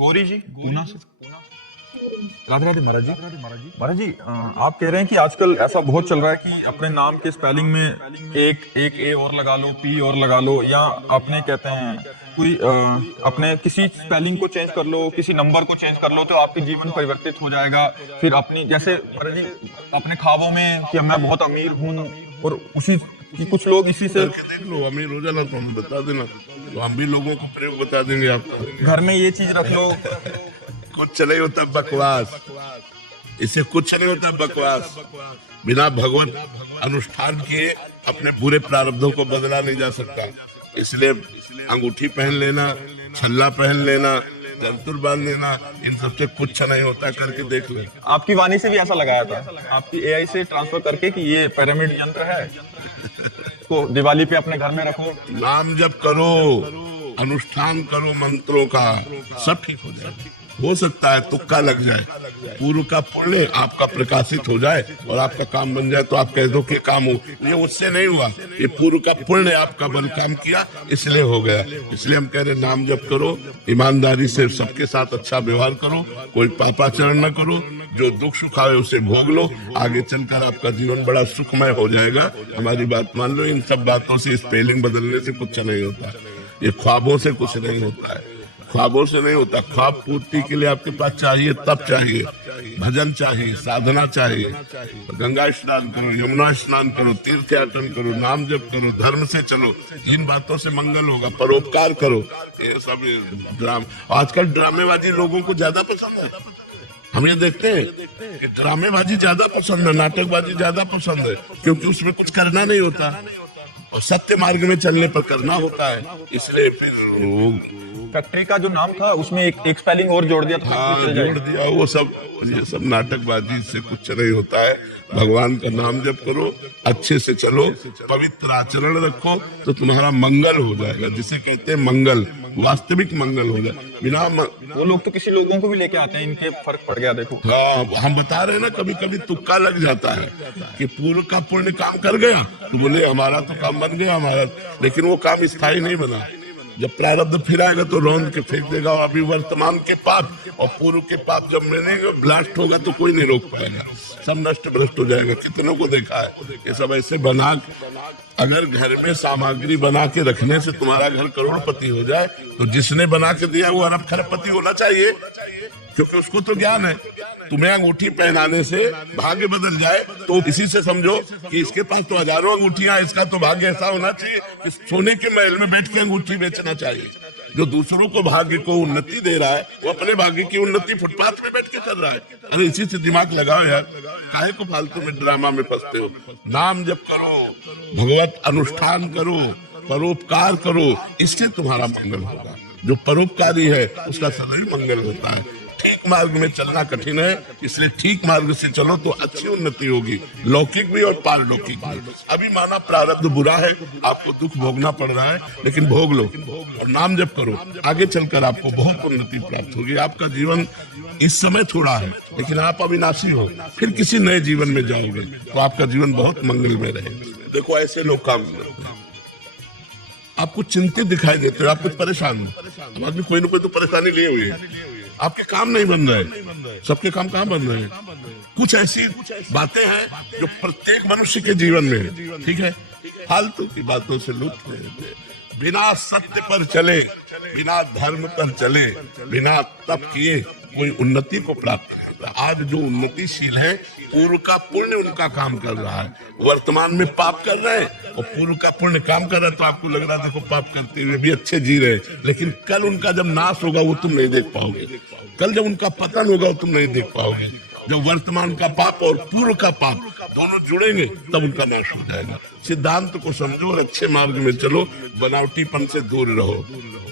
गौरी जी पूना से। राधे राधे महाराज जी। महाराज जी आप कह रहे हैं कि आजकल ऐसा बहुत चल रहा है कि अपने नाम के स्पेलिंग में एक ए और लगा लो, पी और लगा लो, या अपने कहते हैं कोई अपने किसी स्पेलिंग को चेंज कर लो, किसी नंबर को चेंज कर लो तो आपके जीवन परिवर्तित हो जाएगा। फिर अपनी जैसे महाराज जी अपने ख्वाबों में कि मैं बहुत अमीर हूँ, और उसी कि कुछ लोग इसी से देख लो अमीर हो जाना तो हमें बता देना, तो हम भी लोगों को प्रयोग बता देंगे आपको। घर में ये चीज रख लो। कुछ नहीं होता बकवास, इससे कुछ नहीं होता बकवास। बिना भगवत अनुष्ठान किए अपने बुरे प्रारब्धों को बदला नहीं जा सकता। इसलिए अंगूठी पहन लेना, छल्ला पहन लेना, जंतुर बांध लेना, इन सबसे कुछ नहीं होता, करके देख लो। आपकी वाणी से भी ऐसा लगाया था, आपकी एआई से ट्रांसफर करके कि ये पिरामिड यंत्र है, तो दिवाली पे अपने घर में रखो। नाम जप करो, अनुष्ठान करो मंत्रों का, सब ठीक हो जाए। हो सकता है तुक्का लग जाए, पूर्व का पुण्य आपका प्रकाशित हो जाए और आपका काम बन जाए, तो आप कह दो कि काम हो। ये उससे नहीं हुआ, ये पूर्व का पुण्य आपका बल काम किया, इसलिए हो गया। इसलिए हम कह रहे नाम जप करो, ईमानदारी से सबके साथ अच्छा व्यवहार करो, कोई पापाचरण न करो, जो दुख सुख आए उसे भोग लो, आगे चलकर आपका जीवन बड़ा सुखमय हो जाएगा। हमारी बात मान लो। इन सब बातों से, स्पेलिंग बदलने से कुछ नहीं होता, ये ख्वाबों से कुछ नहीं होता है, ख्वाबों से नहीं होता। ख्वाब पूर्ति के लिए आपके पास चाहिए, तप चाहिए, भजन चाहिए, साधना चाहिए। गंगा स्नान करो, यमुना स्नान करो, तीर्थ याटन करो, नाम जप करो, धर्म से चलो, इन बातों से मंगल होगा। परोपकार करो, ये सब आजकल ड्रामेबाजी लोगों को ज्यादा पसंद है। हम ये देखते हैं कि ड्रामेबाजी ज्यादा पसंद है, नाटकबाजी ज्यादा पसंद है, क्योंकि उसमें कुछ करना नहीं होता और सत्य मार्ग में चलने पर करना होता है। इसलिए फिर फैक्ट्री का जो नाम था उसमें एक स्पेलिंग और जोड़ दिया था। हाँ, जोड़ दिया। वो सब, ये सब नाटकबाजी से कुछ नहीं होता है। भगवान का नाम जप करो, अच्छे से चलो, पवित्र आचरण रखो, तो तुम्हारा मंगल हो जाएगा। जिसे कहते हैं मंगल, वास्तविक मंगल हो जाए। बिना वो लोग तो किसी लोगों को भी लेके आते हैं, इनके फर्क पड़ गया देखो। हाँ, हम बता रहे हैं ना, कभी कभी तुक्का लग जाता है कि पूर्व का पुण्य काम कर गया, तो बोले हमारा तो काम बन गया हमारा, लेकिन वो काम स्थायी नहीं बना। जब प्रारब्ध फिर आएगा तो रौंद के फेंक देगा। और अभी वर्तमान के पाप और पूर्व के पाप जब मिलेंगे, ब्लास्ट होगा, तो कोई नहीं रोक पाएगा, सब नष्ट भ्रष्ट हो जाएगा। कितनों को देखा है ये सब ऐसे बना। अगर घर में सामग्री बना के रखने से तुम्हारा घर करोड़पति हो जाए, तो जिसने बना के दिया वो अरब खरबपति होना चाहिए, क्योंकि उसको तो ज्ञान है। तुम्हें अंगूठी पहनाने से भाग्य बदल जाए, तो इसी से समझो कि इसके पास तो हजारों अंगूठियां, इसका तो भाग्य ऐसा होना चाहिए कि सोने के महल में बैठ के अंगूठी बेचना चाहिए। जो दूसरों को भाग्य को उन्नति दे रहा है, वो अपने भाग्य की उन्नति फुटपाथ में बैठ के कर रहा है। अरे इसी से दिमाग लगाओ यार, काहे को फालतू में ड्रामा में फंसते हो। नाम जप करो, भगवत अनुष्ठान करो, परोपकार करो, इससे तुम्हारा मंगल होगा। जो परोपकारी है उसका सदैव मंगल होता है। ठीक मार्ग में चलना कठिन है, इसलिए ठीक मार्ग से चलो तो अच्छी उन्नति होगी, लौकिक भी और पारलौकिक भी। अभी माना प्रारब्ध बुरा है, आपको दुख भोगना पड़ रहा है, लेकिन भोग लो और नाम जप करो, आगे चलकर आपको बहुत उन्नति प्राप्त होगी। आपका जीवन इस समय थोड़ा है, लेकिन आप अविनाशी हो, फिर किसी नए जीवन में जाओगे तो आपका जीवन बहुत मंगल में रहेगा। देखो ऐसे लोग काम करते हैं, आपको चिंतित दिखाई देते हो, आप कुछ परेशान हो। अब आदमी कोई ना कोई तो परेशानी लिए हुए है, आपके काम नहीं बन रहे, सबके काम कहाँ बन रहे हैं। कुछ ऐसी बातें हैं जो प्रत्येक मनुष्य के जीवन में है, ठीक है। फालतू की बातों से लुप्त है। बिना सत्य पर चले, बिना धर्म पर चले, बिना तप किए कोई उन्नति को प्राप्त करता। आज जो उन्नतिशील है, पूर्व का पुण्य उनका काम कर रहा है, वर्तमान में पाप कर रहे हैं और पूर्व का पुण्य काम कर रहा है, तो आपको लग रहा है देखो पाप करते हुए भी अच्छे जी रहे, लेकिन कल उनका जब नाश होगा वो तुम नहीं देख पाओगे। कल जब उनका पतन होगा वो तुम नहीं देख पाओगे। जब वर्तमान का पाप और पूर्व का पाप दोनों जुड़ेंगे तब उनका नाश हो जाएगा। सिद्धांत को समझो और अच्छे मार्ग में चलो, बनावटीपन से दूर रहो।